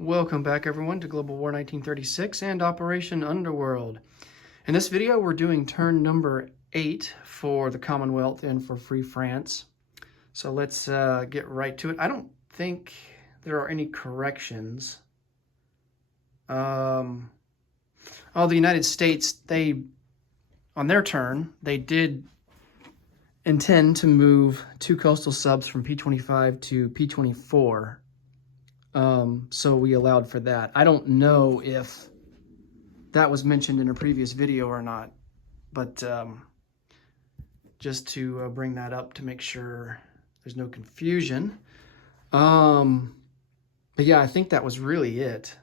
Welcome back everyone to Global War 1936 and Operation Underworld. In this video we're doing turn number 8 for the Commonwealth and for Free France. So let's get right to it. I don't think there are any corrections. The United States, on their turn, they did intend to move 2 coastal subs from P-25 to P-24. So we allowed for that. I don't know if that was mentioned in a previous video or not, but just to bring that up to make sure there's no confusion. But yeah, I think that was really it.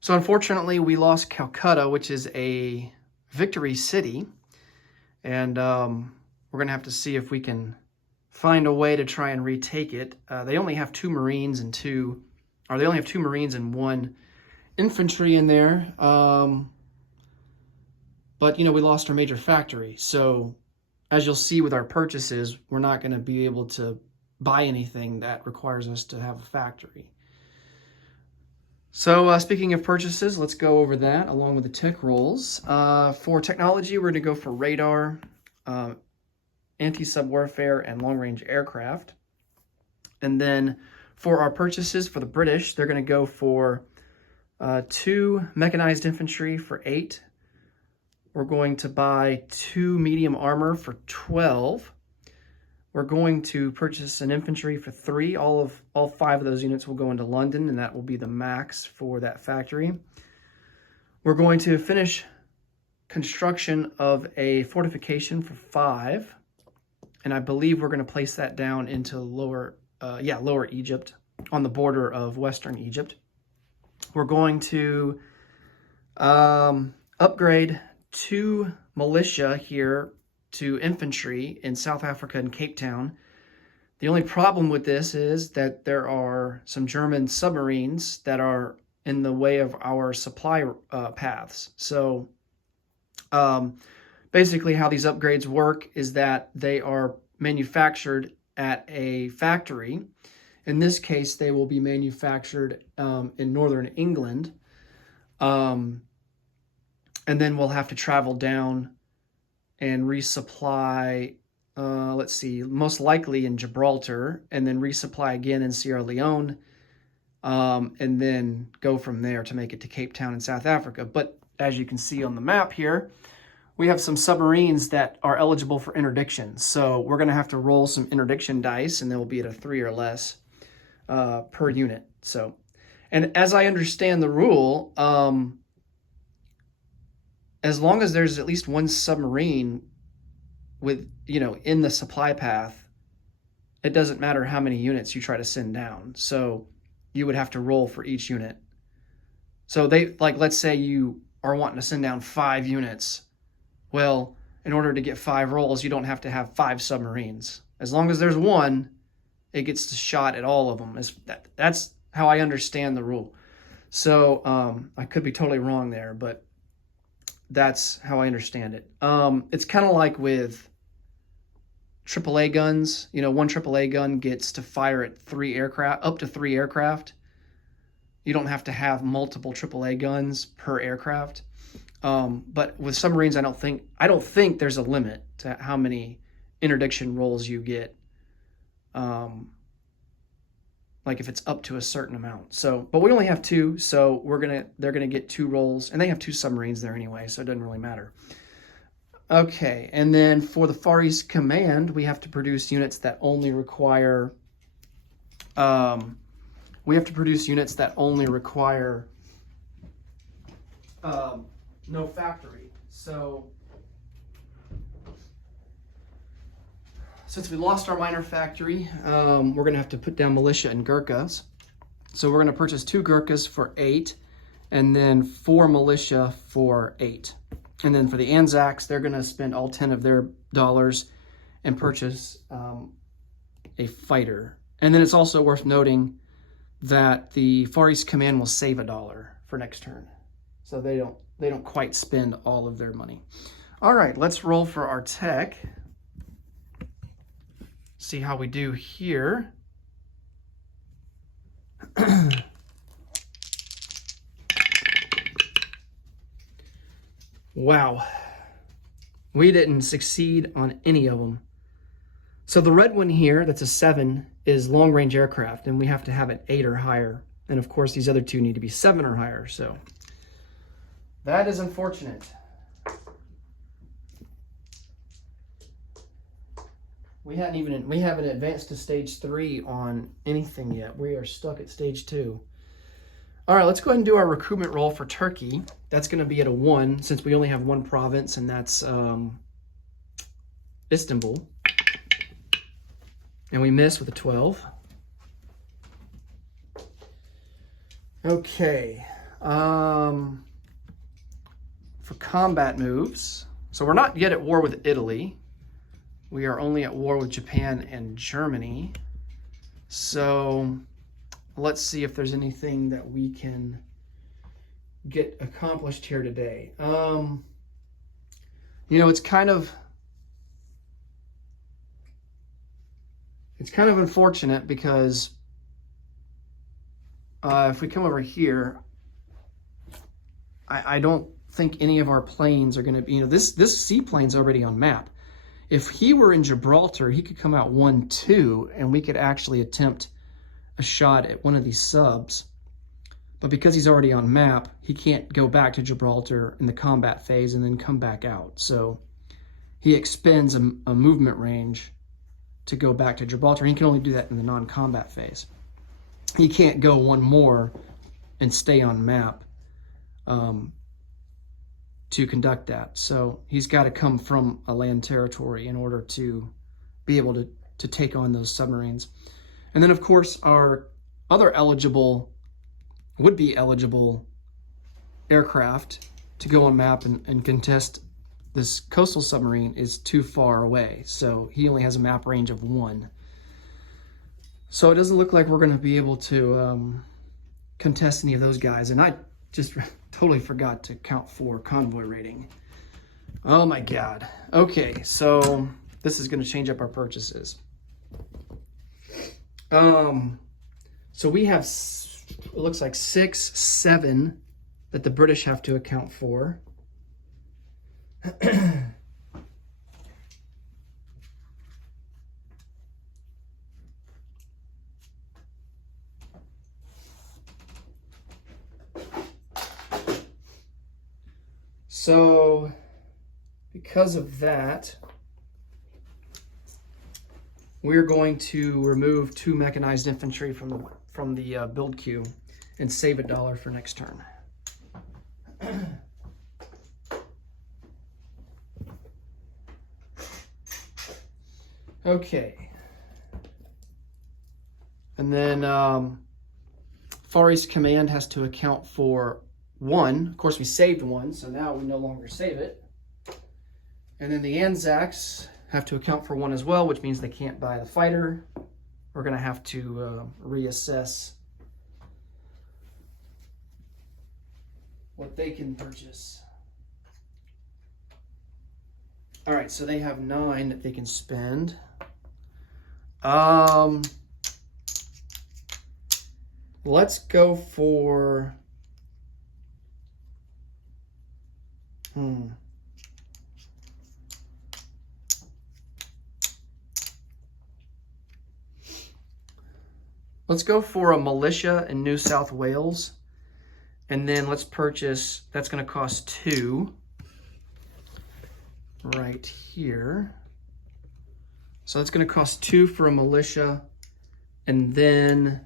So unfortunately, we lost Calcutta, which is a victory city, and we're going to have to see if we can find a way to try and retake it. They only have 2 Marines and 1 infantry in there. But, you know, we lost our major factory. So as you'll see with our purchases, we're not going to be able to buy anything that requires us to have a factory. So speaking of purchases, let's go over that along with the tech rolls. For technology, we're going to go for radar, anti-sub warfare, and long-range aircraft. And then for our purchases for the British, they're going to go for 2 mechanized infantry for 8. We're going to buy 2 medium armor for 12. We're going to purchase an infantry for 3. All 5 of those units will go into London, and that will be the max for that factory. We're going to finish construction of a fortification for 5. And I believe we're going to place that down into lower Egypt, on the border of Western Egypt. We're going to upgrade 2 militia here to infantry in South Africa and Cape Town. The only problem with this is that there are some German submarines that are in the way of our supply paths. So basically how these upgrades work is that they are manufactured at a factory. In this case, they will be manufactured in northern England. And then we'll have to travel down and resupply, let's see, most likely in Gibraltar, and then resupply again in Sierra Leone, and then go from there to make it to Cape Town in South Africa. But as you can see on the map here, we have some submarines that are eligible for interdiction. So we're going to have to roll some interdiction dice, and they will be at a 3 or less per unit. So, and as I understand the rule, as long as there's at least 1 submarine with, you know, in the supply path, it doesn't matter how many units you try to send down. So you would have to roll for each unit. So they, like, let's say you are wanting to send down 5 units. Well, in order to get 5 rolls, you don't have to have 5 submarines. As long as there's 1, it gets the shot at all of them. That's how I understand the rule. So I could be totally wrong there, but that's how I understand it. It's kind of like with AAA guns. You know, 1 AAA gun gets to fire at 3 aircraft, up to 3 aircraft. You don't have to have multiple AAA guns per aircraft. But with submarines, I don't think there's a limit to how many interdiction rolls you get. Like if it's up to a certain amount. So, but we only have 2, so they're gonna get 2 rolls, and they have 2 submarines there anyway, so it doesn't really matter. Okay, and then for the Far East Command, we have to produce units that only require. No factory. So since we lost our minor factory, we're going to have to put down militia and Gurkhas. So we're going to purchase 2 Gurkhas for 8, and then 4 militia for 8. And then for the Anzacs, they're going to spend all 10 of their dollars and purchase a fighter. And then it's also worth noting that the Far East Command will save $1 for next turn. So they don't quite spend all of their money. All right, let's roll for our tech. See how we do here. Wow. We didn't succeed on any of them. So the red one here, that's a 7, is long-range aircraft, and we have to have an 8 or higher. And of course, these other two need to be 7 or higher. So that is unfortunate. We haven't advanced to stage 3 on anything yet. We are stuck at stage 2. All right, let's go ahead and do our recruitment roll for Turkey. That's going to be at a 1 since we only have one province, and that's Istanbul. And we miss with a 12. Okay. For combat moves, so we're not yet at war with Italy. We are only at war with Japan and Germany. So let's see if there's anything that we can get accomplished here today. You know, it's kind of unfortunate because if we come over here, I don't think any of our planes are going to be, you know, this seaplane's already on map. If he were in Gibraltar, he could come out 1-2 and we could actually attempt a shot at one of these subs. But because he's already on map, he can't go back to Gibraltar in the combat phase and then come back out. So he expends a movement range to go back to Gibraltar. He can only do that in the non-combat phase. He can't go one more and stay on map to conduct that. So he's got to come from a land territory in order to be able to take on those submarines. And then, of course, our other would-be eligible aircraft to go on map and contest this coastal submarine is too far away. So he only has a map range of 1. So it doesn't look like we're going to be able to contest any of those guys. And I just totally forgot to count for convoy rating. Oh my God. Okay, so this is going to change up our purchases. So we have, it looks like 6, 7 that the British have to account for. So because of that, we're going to remove 2 mechanized infantry from the build queue and save $1 for next turn. Okay. And then Far East Command has to account for 1. Of course, we saved 1, so now we no longer save it. And then the Anzacs have to account for 1 as well, which means they can't buy the fighter. We're going to have to reassess what they can purchase. All right, so they have 9 that they can spend. Let's go for... Let's go for a militia in New South Wales. And then let's purchase, that's going to cost 2 right here. So that's going to cost 2 for a militia. And then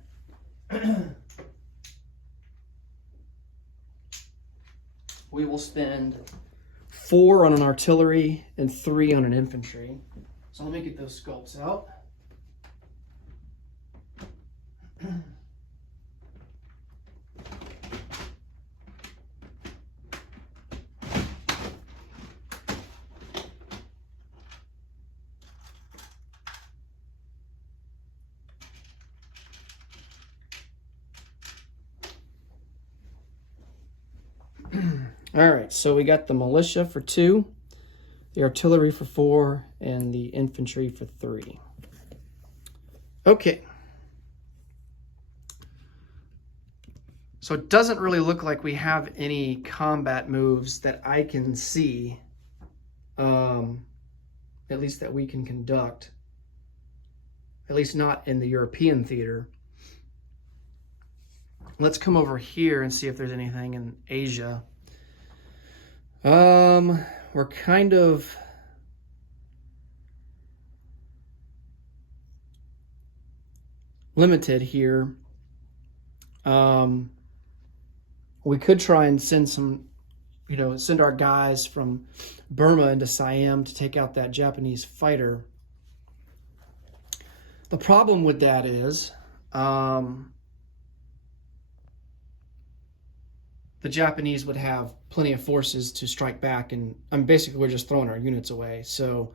we will spend 4 on an artillery and 3 on an infantry. So let me get those sculpts out. All right, so we got the militia for 2, the artillery for 4, and the infantry for 3. Okay. So it doesn't really look like we have any combat moves that I can see, at least that we can conduct, at least not in the European theater. Let's come over here and see if there's anything in Asia. We're kind of limited here. We could try and send send our guys from Burma into Siam to take out that Japanese fighter. The problem with that is the Japanese would have plenty of forces to strike back, and basically we're just throwing our units away. So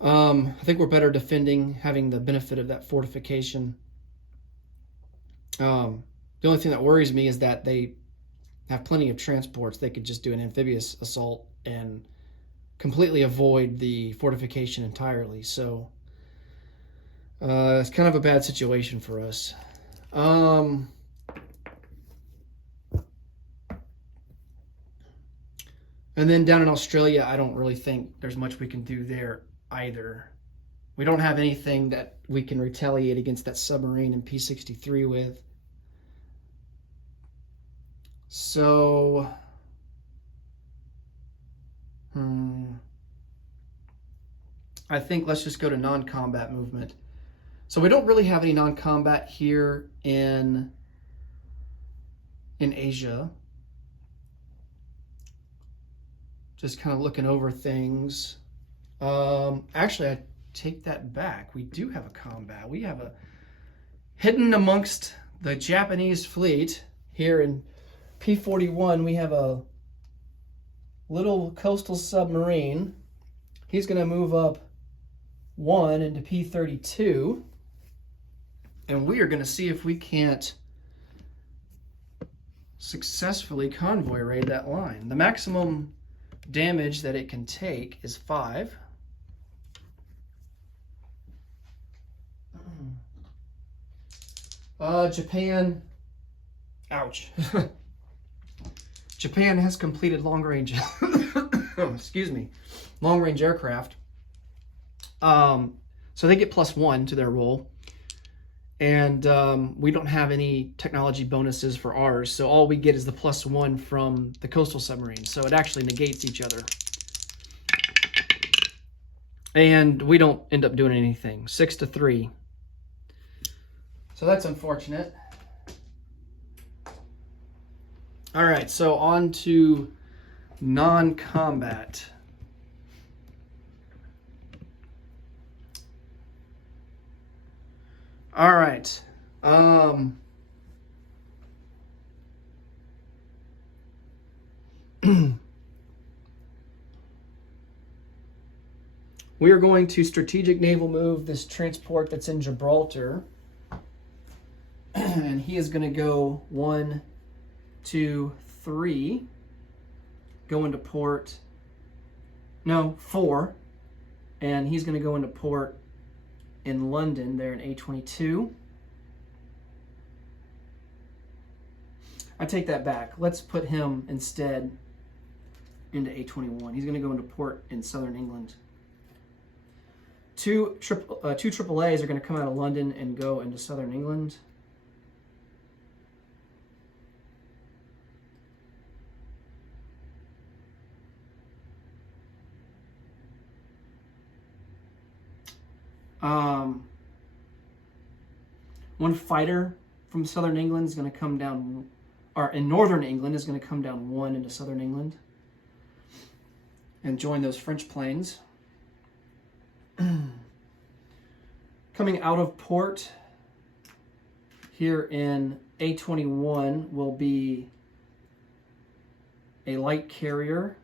I think we're better defending, having the benefit of that fortification. The only thing that worries me is that they have plenty of transports. They could just do an amphibious assault and completely avoid the fortification entirely. So it's kind of a bad situation for us. And then down in Australia, I don't really think there's much we can do there either. We don't have anything that we can retaliate against that submarine in P-63 with. So, I think let's just go to non-combat movement. So we don't really have any non-combat here in Asia. Just kind of looking over things. Actually, I take that back. We do have a combat. We have a hidden amongst the Japanese fleet here in P-41. We have a little coastal submarine. He's going to move up 1 into P-32. And we are going to see if we can't successfully convoy raid that line. The maximum damage that it can take is 5. Japan. Ouch. Japan has completed long-range long-range aircraft. So they get +1 to their roll. And we don't have any technology bonuses for ours, so all we get is the +1 from the coastal submarine. So it actually negates each other. And we don't end up doing anything. 6-3. So that's unfortunate. All right, so on to non-combat. All right. We are going to strategic naval move this transport that's in Gibraltar. And he is going to go 1, 2, 3. Go into port. No, 4. And he's going to go into port in London, there in A22. I take that back. Let's put him instead into A21. He's going to go into port in southern England. Two AAAs are going to come out of London and go into southern England. One fighter from southern England is going to come down, or in northern England is going to come down 1 into southern England and join those French planes. Coming out of port here in A21 will be a light carrier.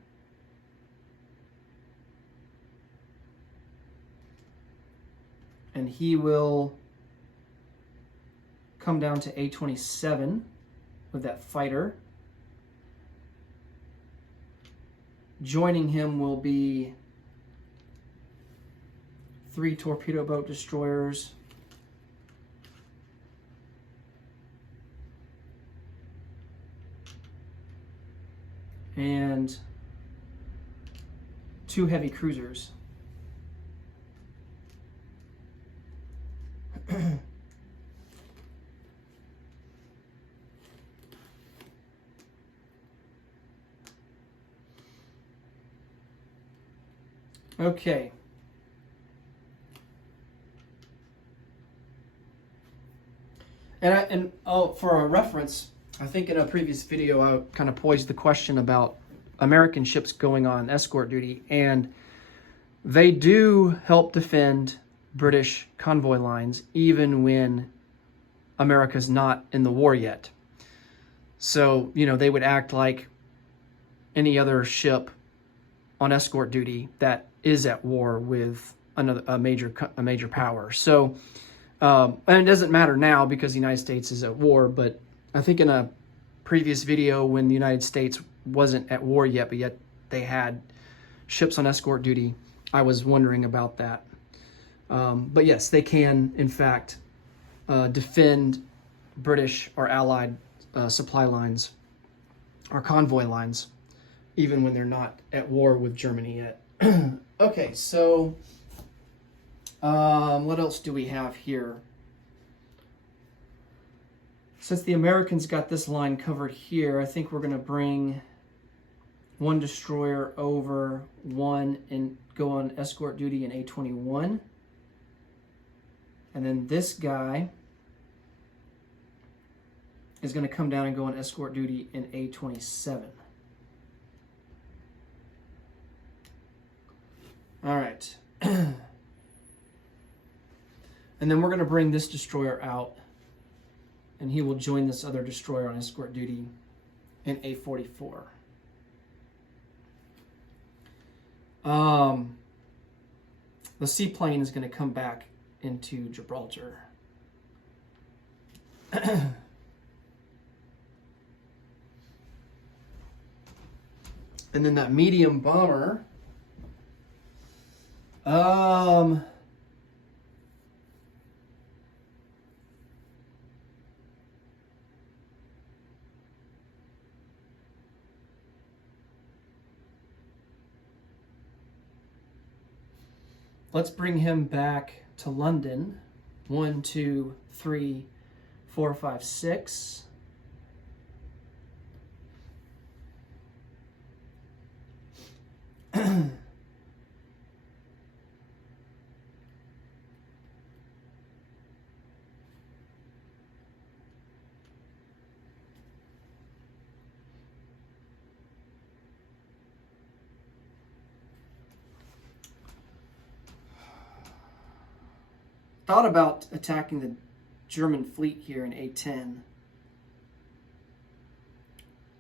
And he will come down to A27 with that fighter. Joining him will be 3 torpedo boat destroyers. and 2 heavy cruisers. Okay. And for a reference, I think in a previous video I kind of posed the question about American ships going on escort duty, and they do help defend British convoy lines even when America's not in the war yet. So, you know, they would act like any other ship on escort duty that is at war with a major power. So, and it doesn't matter now because the United States is at war, but I think in a previous video when the United States wasn't at war yet, but yet they had ships on escort duty, I was wondering about that. But yes, they can, in fact, defend British or Allied supply lines or convoy lines, even when they're not at war with Germany yet. Okay, so what else do we have here? Since the Americans got this line covered here, I think we're going to bring 1 destroyer over 1 and go on escort duty in A21. And then this guy is going to come down and go on escort duty in A27. All right. And then we're going to bring this destroyer out, and he will join this other destroyer on escort duty in A44. The seaplane is going to come back into Gibraltar. And then that medium bomber, let's bring him back to London. 1, 2, 3, 4, 5, 6. Thought about attacking the German fleet here in A10.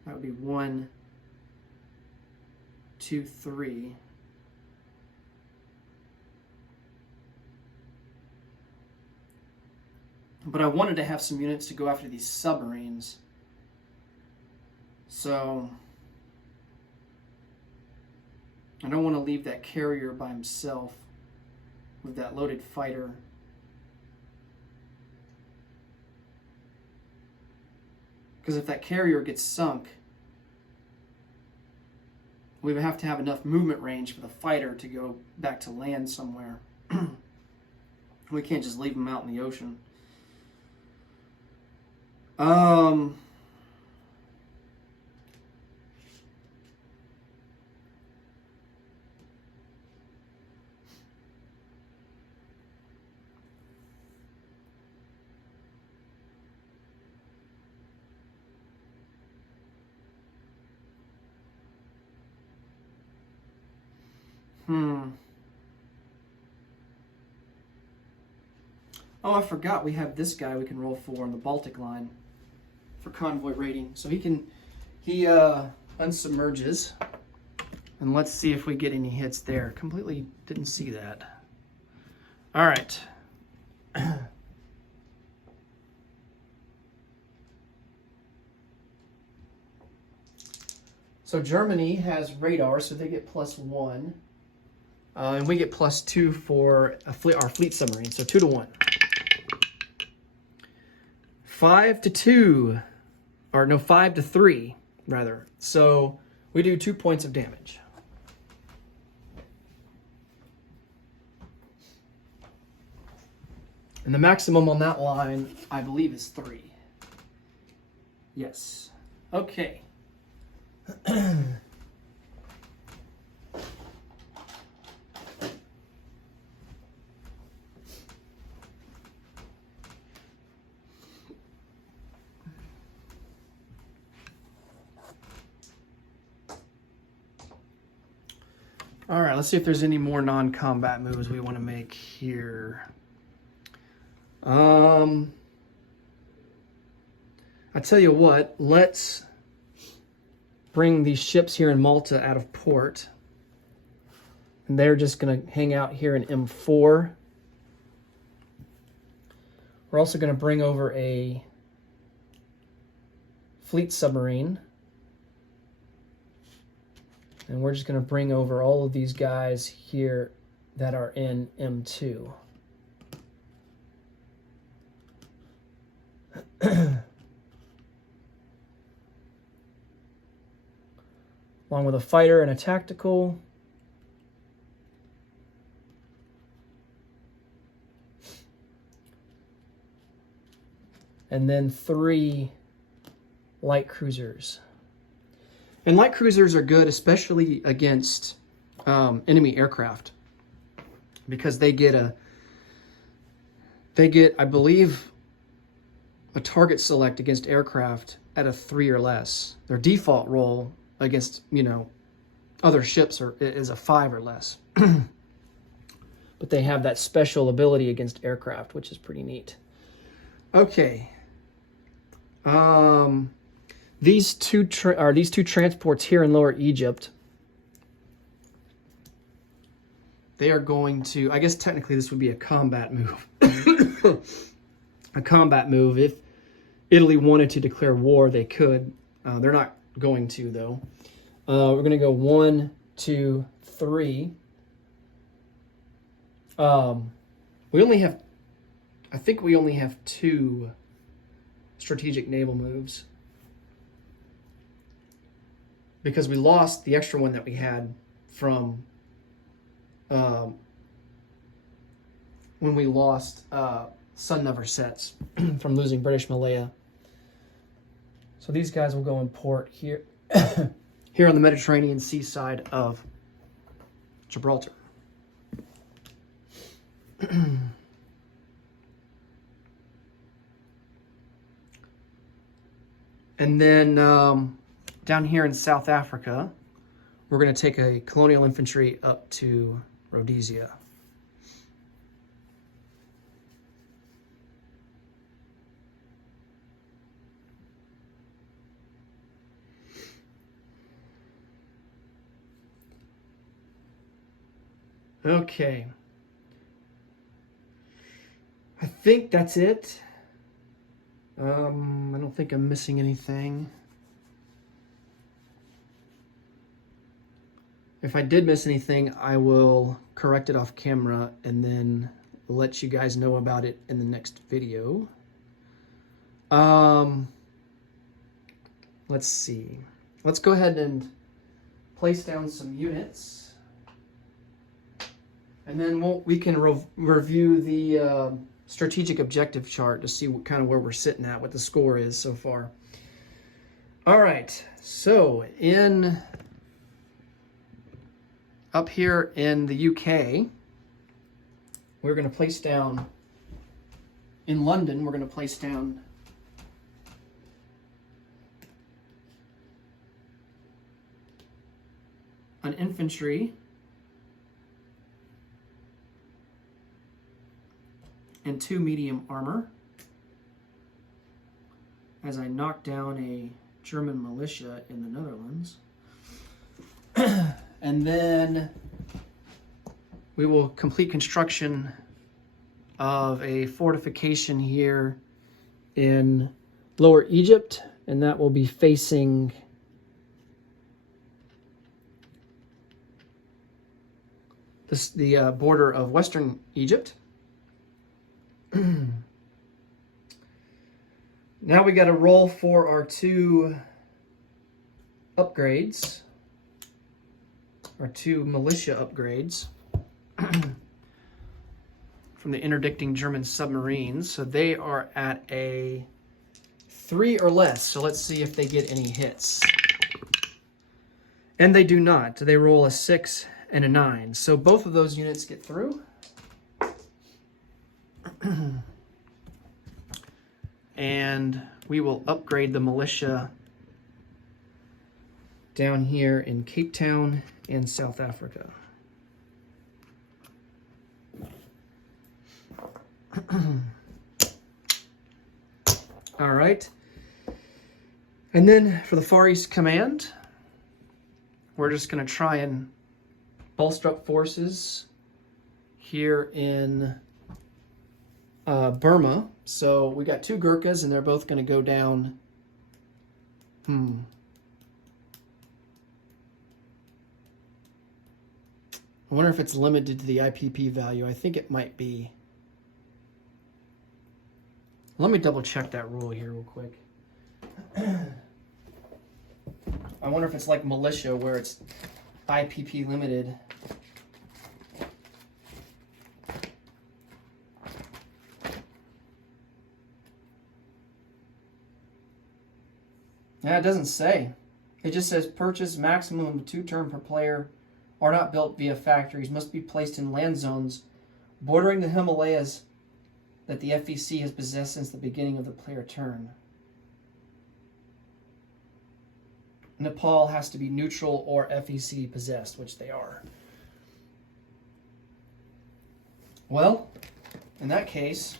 That would be 1, 2, 3. But I wanted to have some units to go after these submarines. So I don't want to leave that carrier by himself with that loaded fighter. Because if that carrier gets sunk, we would have to have enough movement range for the fighter to go back to land somewhere. We can't just leave him out in the ocean. Oh, I forgot we have this guy we can roll for on the Baltic line for convoy rating. So he unsubmerges, and let's see if we get any hits there. Completely didn't see that. All right. So Germany has radar, so they get +1. And we get +2 for our fleet submarine, so 2 to 1. 5 to 2, or no, 5 to 3, rather. So we do 2 points of damage. And the maximum on that line, I believe, is 3. Yes. Okay. All right, let's see if there's any more non-combat moves we want to make here. I tell you what, let's bring these ships here in Malta out of port. And they're just going to hang out here in M4. We're also going to bring over a fleet submarine. And we're just going to bring over all of these guys here that are in M2. Along with a fighter and a tactical. And then 3 light cruisers. And light cruisers are good, especially against enemy aircraft, because they get, I believe, a target select against aircraft at a 3 or less. Their default roll against, other ships is a 5 or less. But they have that special ability against aircraft, which is pretty neat. Okay. These two transports here in Lower Egypt, they are going to, I guess technically this would be a combat move. A combat move. If Italy wanted to declare war, they could. They're not going to, though. We're going to go 1, 2, 3. I think we only have 2 strategic naval moves, because we lost the extra one that we had from when we lost Sun Never Sets from losing British Malaya. So these guys will go in port here, here on the Mediterranean Sea side of Gibraltar. And then down here in South Africa, we're going to take a colonial infantry up to Rhodesia. Okay. I think that's it. I don't think I'm missing anything. If I did miss anything, I will correct it off camera and then let you guys know about it in the next video. Let's see. Let's go ahead and place down some units. And then we can review the strategic objective chart to see what kind of where we're sitting at, what the score is so far. All right, so up here in the UK, we're going to place down, in London, we're going to place down an infantry and 2 medium armor as I knock down a German militia in the Netherlands. And then we will complete construction of a fortification here in Lower Egypt, and that will be facing the border of Western Egypt. Now we got to roll for our 2 upgrades. our 2 militia upgrades from the interdicting German submarines. So they are at a 3 or less. So let's see if they get any hits. And they do not. They roll a 6 and a 9. So both of those units get through. And we will upgrade the militia down here in Cape Town in South Africa. All right. And then for the Far East Command, we're just going to try and bolster up forces here in Burma. So we got 2 Gurkhas, and they're both going to go down. I wonder if it's limited to the IPP value. I think it might be. Let me double check that rule here real quick. I wonder if it's like militia where it's IPP limited. Yeah, it doesn't say. It just says purchase maximum of 2 turn per player, are not built via factories, must be placed in land zones bordering the Himalayas that the FEC has possessed since the beginning of the player turn. Nepal has to be neutral or FEC possessed, which they are. Well, in that case,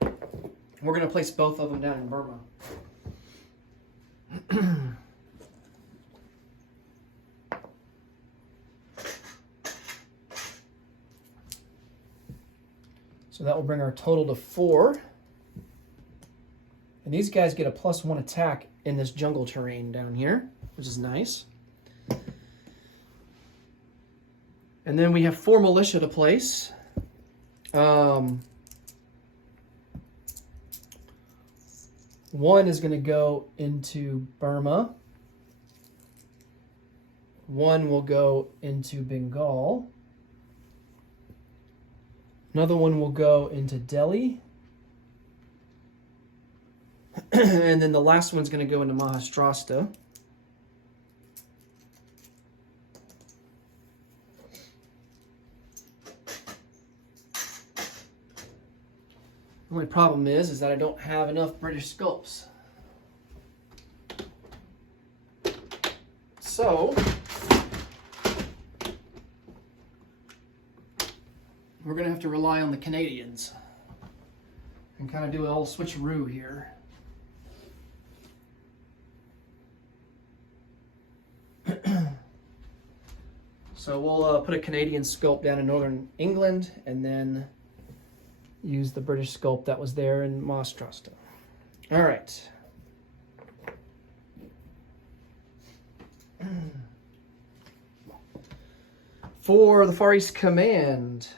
we're going to place both of them down in Burma. So that will bring our total to 4. And these guys get a +1 attack in this jungle terrain down here, which is nice. And then we have 4 militia to place. One is going to go into Burma. One will go into Bengal. Another one will go into Delhi. And then the last one's going to go into Maharashtra. The only problem is that I don't have enough British sculpts. So we're going to have to rely on the Canadians and kind of do a little switcheroo here. So we'll put a Canadian sculpt down in northern England and then use the British sculpt that was there in Maharashtra. All right. For the Far East Command,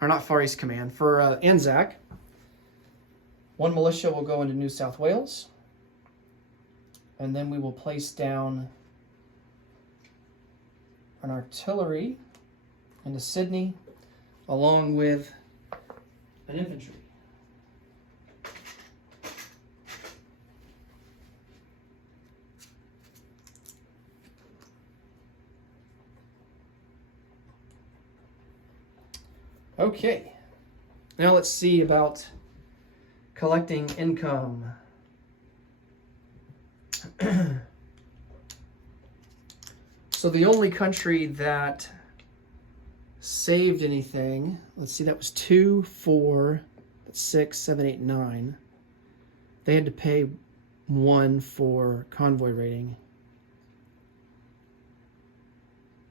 or not Far East Command, for Anzac, 1 militia will go into New South Wales, and then we will place down an artillery into Sydney, along with an infantry. Okay, now let's see about collecting income. So the only country that saved anything, let's see, that was 2, 4, 6, 7, 8, 9. They had to pay 1 for convoy rating.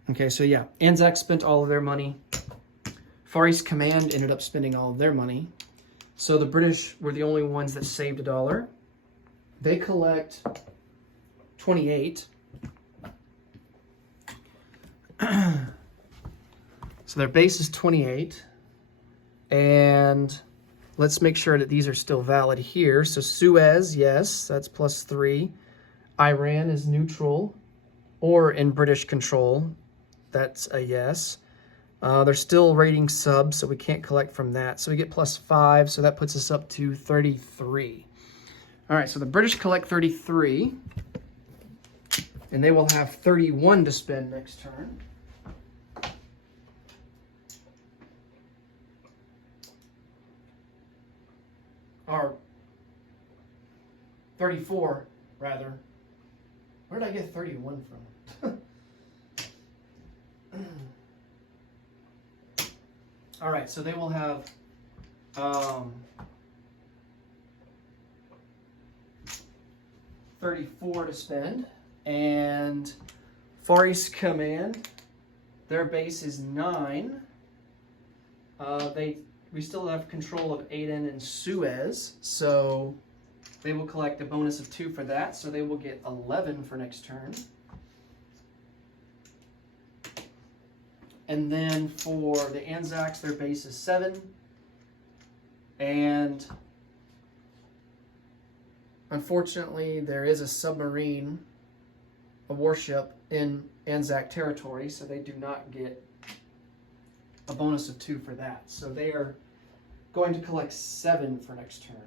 Okay, so yeah, Anzac spent all of their money. Far East Command ended up spending all of their money. So the British were the only ones that saved $1. They collect 28. So their base is 28. And let's make sure that these are still valid here. So Suez, yes, that's +3. Iran is neutral or in British control. That's a yes. They're still rating subs, so we can't collect from that. So we get +5, so that puts us up to 33. All right, so the British collect 33, and they will have 31 to spend next turn. Or 34, rather. Where did I get 31 from? All right, so they will have 34 to spend, and Far East Command, their base is 9. We still have control of Aden and Suez, so they will collect a bonus of 2 for that, so they will get 11 for next turn. And then for the Anzacs, their base is 7. And unfortunately, there is a submarine, a warship in Anzac territory, so they do not get a bonus of 2 for that. So they are going to collect 7 for next turn.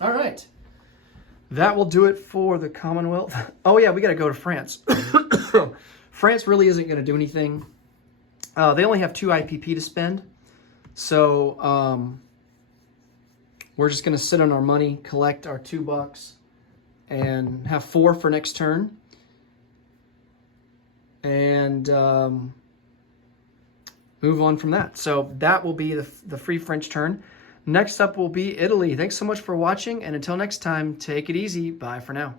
All right. That will do it for the Commonwealth. Oh yeah, we got to go to France. France really isn't going to do anything. They only have 2 IPP to spend. So we're just going to sit on our money, collect our $2, and have 4 for next turn. And move on from that. So that will be the Free French turn. Next up will be Italy. Thanks so much for watching, and until next time, take it easy. Bye for now.